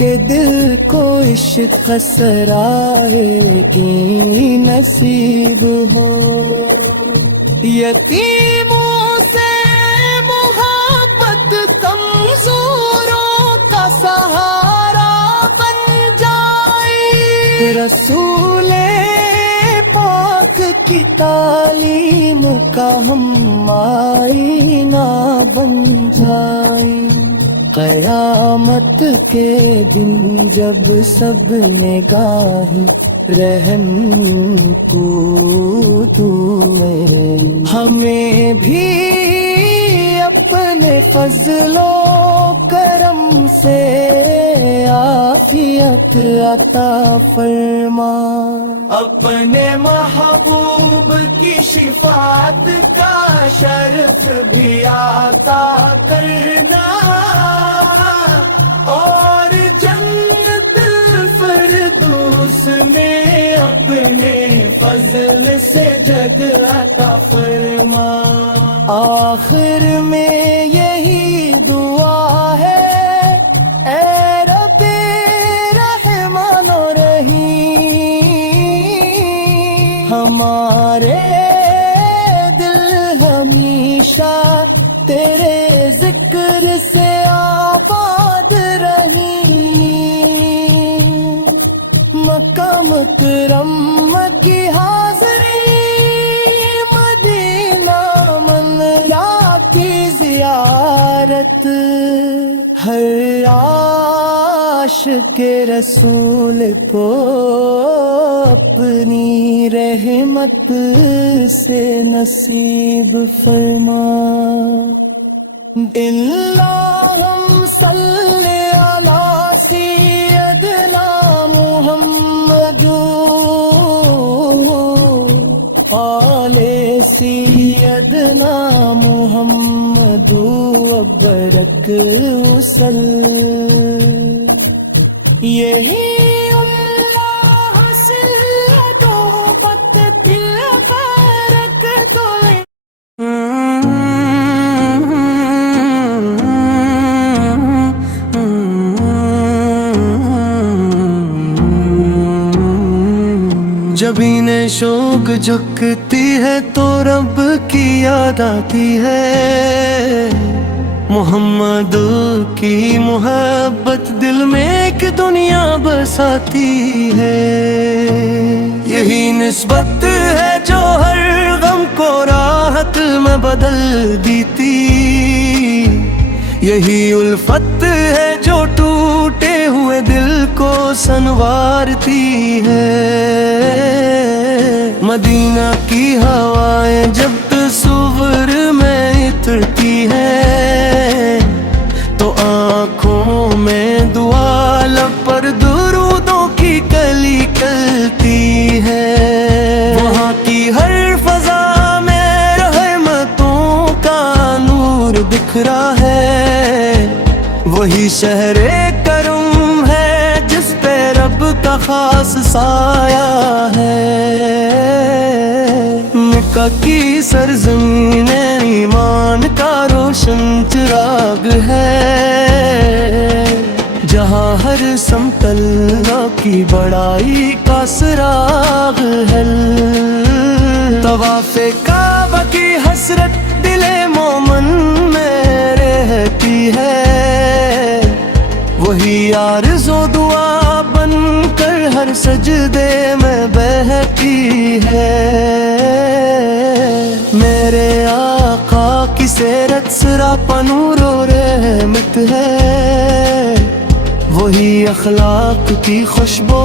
کے دل کو عشق سرائے کی نصیب ہو، یتیموں سے محبت کمزوروں کا سہارا بن جائے، رسول پاک کی تعلیم کا ہم آئینہ بن جائے، قیامت کے دن جب سب نگاہیں رہن کو تمہیں، ہمیں بھی اپنے فضل و کرم سے عافیت عطا فرما، اپنے محبوب کی شفاعت کا شرف بھی عطا کرنا، اور جنت الفردوس میں اپنے فضل سے جگہ عطا فرما۔ آخر میں یہی دعا ہے، اے رب رحمان و رحیم، ہمارے دل ہمیشہ تیرے ذکر سے آباد رہیں، مکہ مکرم کی حاضری، مدینہ منلا کی زیارت، ہر عاشق رسول کو اپنی رحمت سے نصیب فرما۔ اللہم صلی علی سیدنا محمد آل سیدنا محمد وبرک وسلم، یہی اللہ سے توبت دل برک تمہیں۔ جب انہیں شوق جھکتی ہے تو رب کی یاد آتی ہے، محمد کی محبت دل میں ایک دنیا بساتی ہے، یہی نسبت ہے جو ہر غم کو راحت میں بدل دیتی، یہی الفت ہے جو ٹوٹے ہوئے دل کو سنوارتی ہے، مدینہ کی ہوائیں جب تصور میں اترتی ہے تو آنکھوں میں دعا لب پر درودوں کی کلی کلتی ہے، وہاں کی ہر فضا میں رحمتوں کا نور بکھرا ہے، وہی شہر کرم ہے جس پہ رب کا خاص سایہ ہے، مکہ کی سرزمین ایمان کا روشن چراغ ہے، جہاں ہر سمت اللہ کی بڑائی کا سراغ ہے، طواف کعبہ کی حسرت دل مومن میں رہتی ہے، وہی آرزو دعا بن کر ہر سجدے میں بہتی ہے، میرے آقا کی سیرت سراپا نور و رحمت ہے، وہی اخلاق کی خوشبو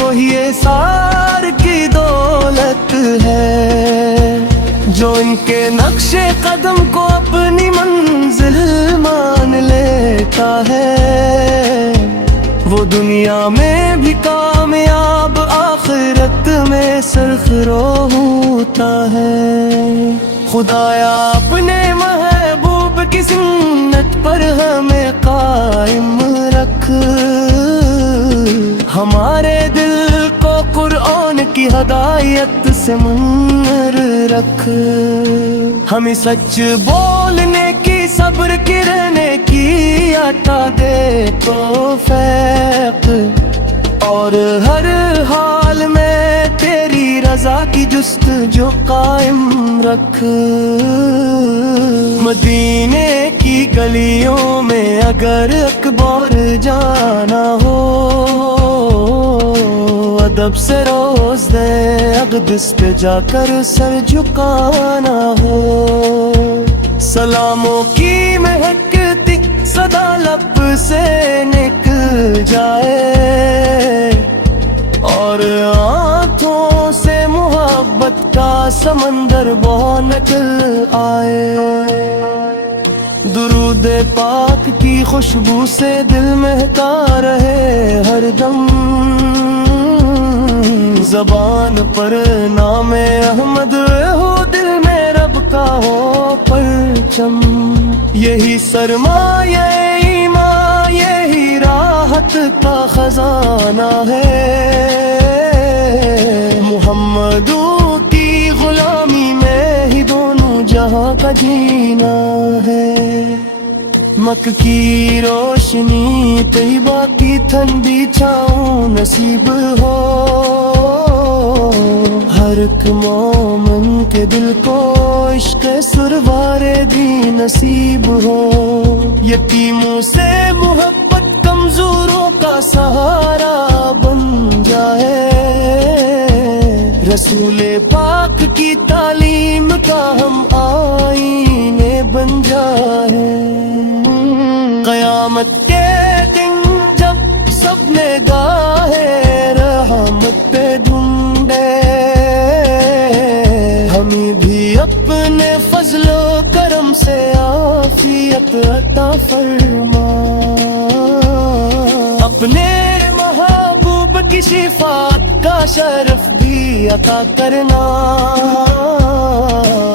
وہی اثار کی دولت ہے، جو ان کے نقش قدم کو اپنی منزل مان لیتا ہے، وہ دنیا میں بھی کامیاب آخرت میں سرخرو ہوتا ہے، خدایا اپنے محبوب کی سنت پر ہمیں قائم رکھ، ہمارے دل کو قرآن کی ہدایت سے منور رکھ، ہمیں سچ بولنے کی صبر کی رہنے کی عطا دے توفیق، اور ہر حال میں تیری رضا کی جستجو قائم رکھ۔ مدینے کی گلیوں میں اگر اکبر جانا ہو، ادب سے روز دے اقدس پہ جا کر سر جھکانا ہو۔ سلاموں کی مہکتی صدا لب سے نکل جائے، اور آنکھوں سے محبت کا سمندر بہہ نکل آئے۔ درود پاک کی خوشبو سے دل مہکا رہے ہر دم، زبان پر نام احمد ہو، دل میں رب کا ہو پرچم۔ یہی سرمایہ ایمان، یہی راحت کا خزانہ ہے، محمدوں کی غلامی میں ہی دونوں جہاں کا جینا ہے۔ مکہ کی روشنی طیبہ کی ٹھنڈی چھاؤں نصیب ہو، ہر ایک مومن کے دل کو عشق سرور دی نصیب ہو۔ یتیموں سے محبت کمزوروں کا سہارا بن جائے، رسول پاک کی تعلیم کا ہم آئینے بن جائے۔ قیامت کے دن جب سب نگاہ رحمت پہ ڈھونڈے، ہمیں بھی اپنے فضل و کرم سے عافیت عطا فرما۔ اپنے محبوب کی شفاعت کا شرف بھی عطا کرنا،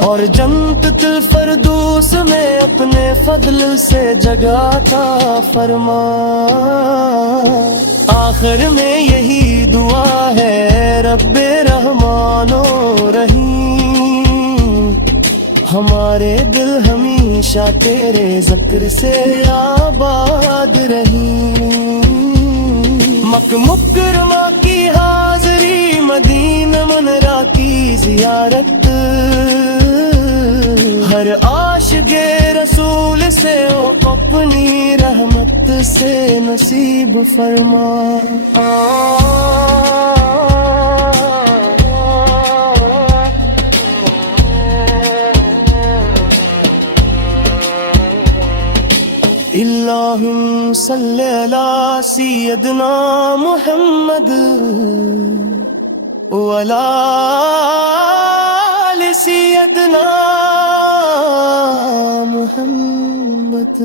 اور جنت الفردوس میں اپنے فضل سے جگہ عطا فرما۔ آخر میں یہی دعا ہے رب رحمان و رحیم، ہمارے دل ہمیشہ تیرے ذکر سے آباد رہیں۔ مکہ مکرمہ کی حاضری، مدینہ منورہ کی زیارت، ہر عاشق رسول سے اپنی رحمت سے نصیب فرما۔ اللہم صلی علی سیدنا محمد وعلی آل سیدنا محمد۔